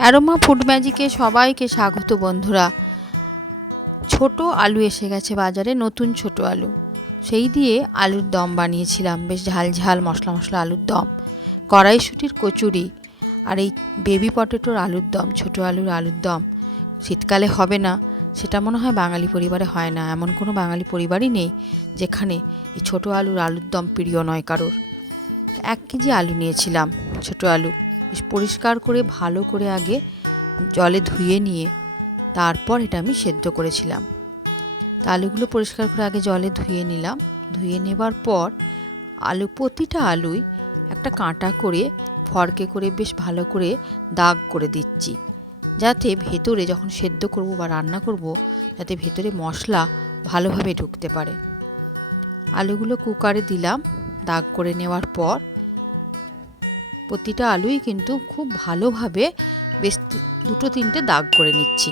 Aroma food ম্যাজিকে সবাইকে স্বাগত বন্ধুরা। ছোট আলু এসে গেছে বাজারে, নতুন ছোট আলু। সেই দিয়ে আলুর দম বানিয়েছিলাম, বেশ ঝাল ঝাল মশলা মশলা আলুর দম, কড়াইশুঁটির কচুরি আর এই বেবি পটেটোর আলুর দম, ছোট আলুর আলুর দম। শীতকালে হবে না সেটা মনে হয় বাঙালি পরিবারে হয় না, এমন কোনো বাঙালি পরিবারই নেই যেখানে এই ছোট আলুর আলুর দম প্রিয় নয় কারোর। 1 কেজি আলু নিয়েছিলাম, ছোট আলু। বেশ পরিষ্কার করে ভালো করে আগে জলে ধুয়ে নিয়ে তারপর এটা আমি সেদ্ধ করেছিলাম। তা আলুগুলো পরিষ্কার করে আগে জলে ধুয়ে নিলাম। ধুয়ে নেবার পর প্রতিটা আলুই একটা কাঁটা করে ফড়কে করে বেশ ভালো করে দাগ করে দিচ্ছি, যাতে ভেতরে যখন সেদ্ধ করব বা রান্না করব যাতে ভেতরে মশলা ভালোভাবে ঢুকতে পারে। আলুগুলো কুকারে দিলাম, দাগ করে নেওয়ার পর প্রতিটা আলুই কিন্তু খুব ভালোভাবে বেশ 2-3টে দাগ করে নিচ্ছি।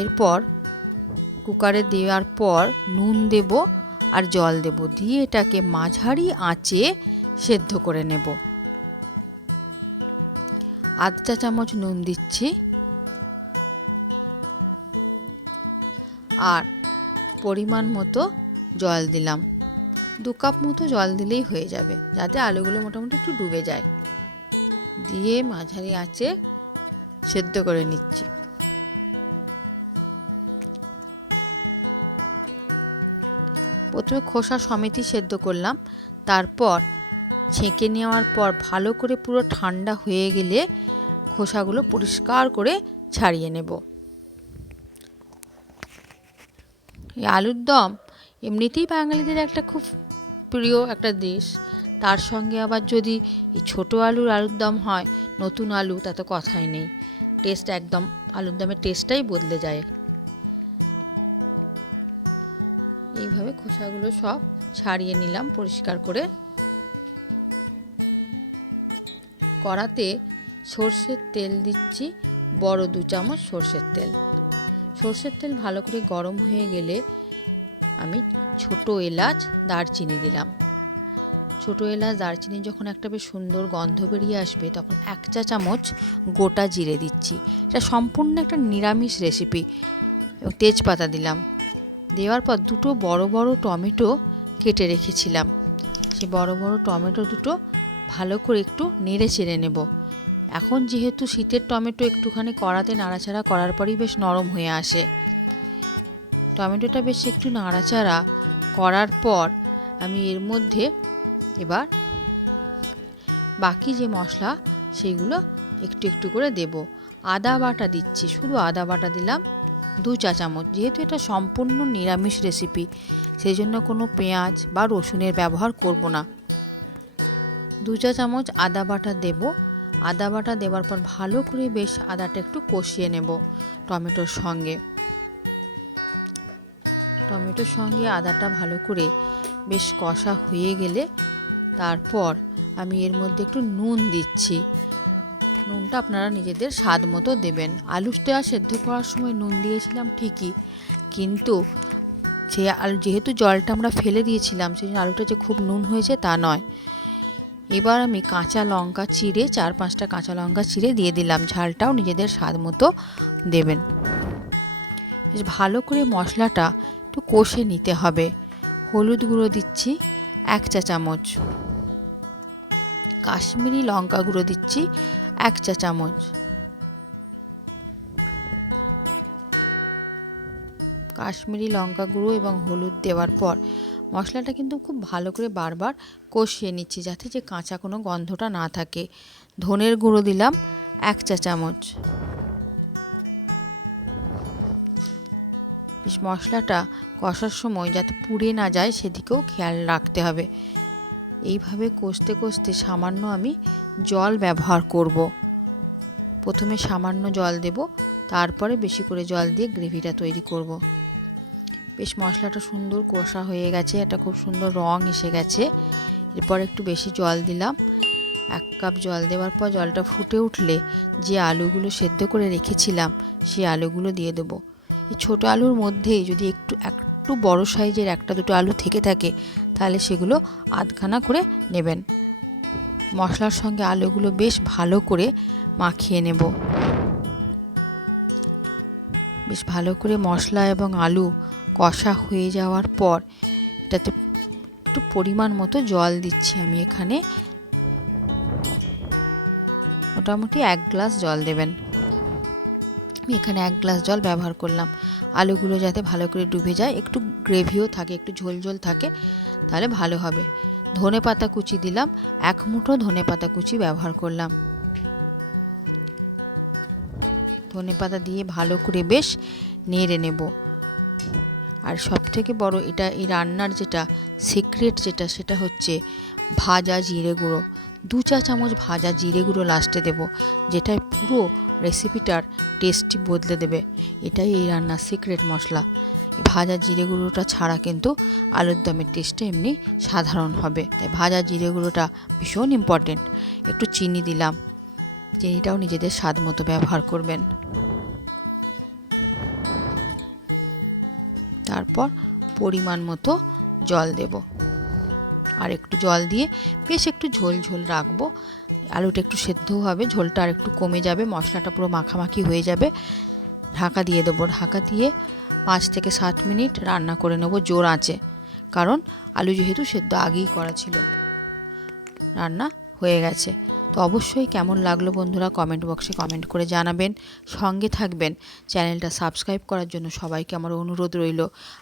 এরপর কুকারে দেওয়ার পর নুন দেব আর জল দেব, দিয়ে এটাকে মাঝারি আঁচে সেদ্ধ করে নেব। 1/2 চা চামচ নুন দিচ্ছি আর পরিমাণ মতো জল দিলাম। 2 কাপ মতো জল দিলেই হয়ে যাবে, যাতে আলুগুলো মোটামুটি একটু ডুবে যায়। দিয়ে মাঝারি আঁচে সেদ্ধ করে নিচ্ছি। প্রথমে খোসা সমেতই সেদ্ধ করলাম, তারপর ছেঁকে নেওয়ার পর ভালো করে পুরো ঠান্ডা হয়ে গেলে খোসাগুলো পরিষ্কার করে ছাড়িয়ে নেব। এই আলুর দম এমনিতেই বাঙালিদের একটা খুব প্রিয় একটা ডিশ, তার সঙ্গে আবার যদি এই ছোট আলুর দম হয়, নতুন আলু, তা তো কথাই নেই। টেস্ট একদম, আলুর দমের টেস্টটাই বদলে যায়। এইভাবে খোসাগুলো সব ছাড়িয়ে নিলাম পরিষ্কার করে। কড়াতে সর্ষের তেল দিচ্ছি, বড় 2 চামচ সর্ষের তেল। সর্ষের তেল ভালো করে গরম হয়ে গেলে আমি ছোট এলাচ, দারচিনি দিলাম। ছোট এলাচ দারচিনি যখন একটা বেশ সুন্দর গন্ধ বেরিয়ে আসবে, তখন 1 চা চামচ গোটা জিরে দিচ্ছি। এটা সম্পূর্ণ একটা নিরামিষ রেসিপি। এবং তেজপাতা দিলাম। দেওয়ার পর 2টো বড় বড় টমেটো কেটে রেখেছিলাম, সেই বড় বড় টমেটো 2টো ভালো করে একটু নেড়ে চেড়ে নেব। এখন যেহেতু শীতের টমেটো একটুখানি কড়াতে নাড়াচাড়া করার পরই বেশ নরম হয়ে আসে। টমেটোটা বেশ একটু নাড়াচাড়া করার পর আমি এর মধ্যে এবার বাকি যে মশলা সেইগুলো একটু একটু করে দেব। আদা বাটা দিচ্ছি, শুধু আদা বাটা দিলাম 2 চা চামচ। যেহেতু এটা সম্পূর্ণ নিরামিষ রেসিপি, সেই জন্য কোনো পেঁয়াজ বা রসুনের ব্যবহার করব না। 2 চা চামচ আদা বাটা দেব। আদা বাটা দেওয়ার পর ভালো করে বেশ আদাটা একটু কষিয়ে নেব টমেটোর সঙ্গে। টমেটোর সঙ্গে আদাটা ভালো করে বেশ কষা হয়ে গেলে তারপর আমি এর মধ্যে একটু নুন দিচ্ছি। নুনটা আপনারা নিজেদের স্বাদ মতো দেবেন। আলুটা সেদ্ধ করার সময় নুন দিয়েছিলাম ঠিকই, কিন্তু যেহেতু জলটা আমরা ফেলে দিয়েছিলাম, সেই জন্য আলুটা যে খুব নুন হয়েছে তা নয়। এবার আমি কাঁচা লঙ্কা চিড়ে 4-5টা কাঁচা লঙ্কা চিড়ে দিয়ে দিলাম। ঝালটাও নিজেদের স্বাদ মতো দেবেন। বেশ ভালো করে মশলাটা একটু কষে নিতে হবে। হলুদ গুঁড়ো দিচ্ছি 1 চা চামচ। কাশ্মীরি লঙ্কা গুঁড়ো দিচ্ছি 1 চা চামচ। কাশ্মীরি লঙ্কা গুঁড়ো এবং হলুদ দেওয়ার পর মশলাটা কিন্তু খুব ভালো করে বারবার কষিয়ে নিচ্ছি, যাতে যে কাঁচা কোনো গন্ধটা না থাকে। ধনের গুঁড়ো দিলাম 1 চা চামচ। বেশ মশলাটা কষার সময় যাতে পুড়ে না যায় সেদিকেও খেয়াল রাখতে হবে। এইভাবে কষতে কষতে সামান্য আমি জল ব্যবহার করব। প্রথমে সামান্য জল দেব, তারপরে বেশি করে জল দিয়ে গ্রেভিটা তৈরি করব। বেশ মশলাটা সুন্দর কষা হয়ে গেছে, একটা খুব সুন্দর রং এসে গেছে। এরপর একটু বেশি জল দিলাম। 1 কাপ জল দেওয়ার পর জলটা ফুটে উঠলে যে আলুগুলো সেদ্ধ করে রেখেছিলাম সেই আলুগুলো দিয়ে দেবো। এই ছোটো আলুর মধ্যেই যদি একটু বড় সাইজের 1-2টো আলু থেকে থাকে, তাহলে সেগুলো আধখানা করে নেবেন। মশলার সঙ্গে আলুগুলো বেশ ভালো করে মাখিয়ে নেব। বেশ ভালো করে মশলা এবং আলু কষা হয়ে যাওয়ার পর এটাতে একটু পরিমাণ মতো জল দিচ্ছি আমি এখানে, মোটামুটি 1 গ্লাস জল দেবেন। আমি এখানে 1 গ্লাস জল ব্যবহার করলাম। আলুগুলো যাতে ভালো করে ডুবে যায়, একটু গ্রেভিও থাকে, একটু ঝোল ঝোল থাকে, তাহলে ভালো হবে। ধনেপাতা কুচি দিলাম, 1 মুঠো ধনেপাতা কুচি ব্যবহার করলাম। ধনেপাতা দিয়ে ভালো করে বেশ নেড়ে নেব। আর সবথেকে বড় এটা এই রান্নার যেটা সিক্রেট সেটা হচ্ছে ভাজা জিরে গুঁড়ো। 2 চা চামচ ভাজা জিরে গুঁড়ো লাস্টে দেব, যেটাই পুরো রেসিপিটার টেস্টই বদলে দেবে। এটাই এই রান্নার সিক্রেট মশলা। ভাজা জিরে গুঁড়োটা ছাড়া কিন্তু আলুর দমের টেস্টটা এমনি সাধারণ হবে, তাই ভাজা জিরে গুঁড়োটা ভীষণ ইম্পর্টেন্ট। একটু চিনি দিলাম, চিনিটাও নিজেদের স্বাদ মতো ব্যবহার করবেন। তারপর পরিমাণ মতো জল দেব, আর একটু জল দিয়ে বেশ একটু ঝোল ঝোল রাখবো। আলুটা একটু সেদ্ধও হবে, ঝোলটা আর একটু কমে যাবে, মশলাটা পুরো মাখামাখি হয়ে যাবে। ঢাকা দিয়ে দেবো, ঢাকা দিয়ে 5 থেকে 7 মিনিট রান্না করে নেব জোর আঁচে, কারণ আলু যেহেতু সেদ্ধ আগেই করা ছিল। রান্না হয়ে গেছে। তো অবশ্যই কেমন লাগলো বন্ধুরা কমেন্ট বক্সে কমেন্ট করে জানাবেন, সঙ্গে থাকবেন। চ্যানেলটা সাবস্ক্রাইব করার জন্য সবাইকে আমার অনুরোধ রইল।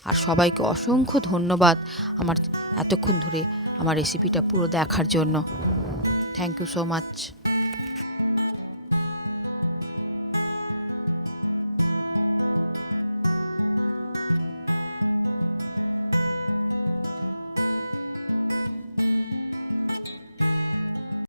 আর সবাইকে অসংখ্য ধন্যবাদ আমার এতক্ষণ ধরে আমার রেসিপিটা পুরো দেখার জন্য। Thank you so much.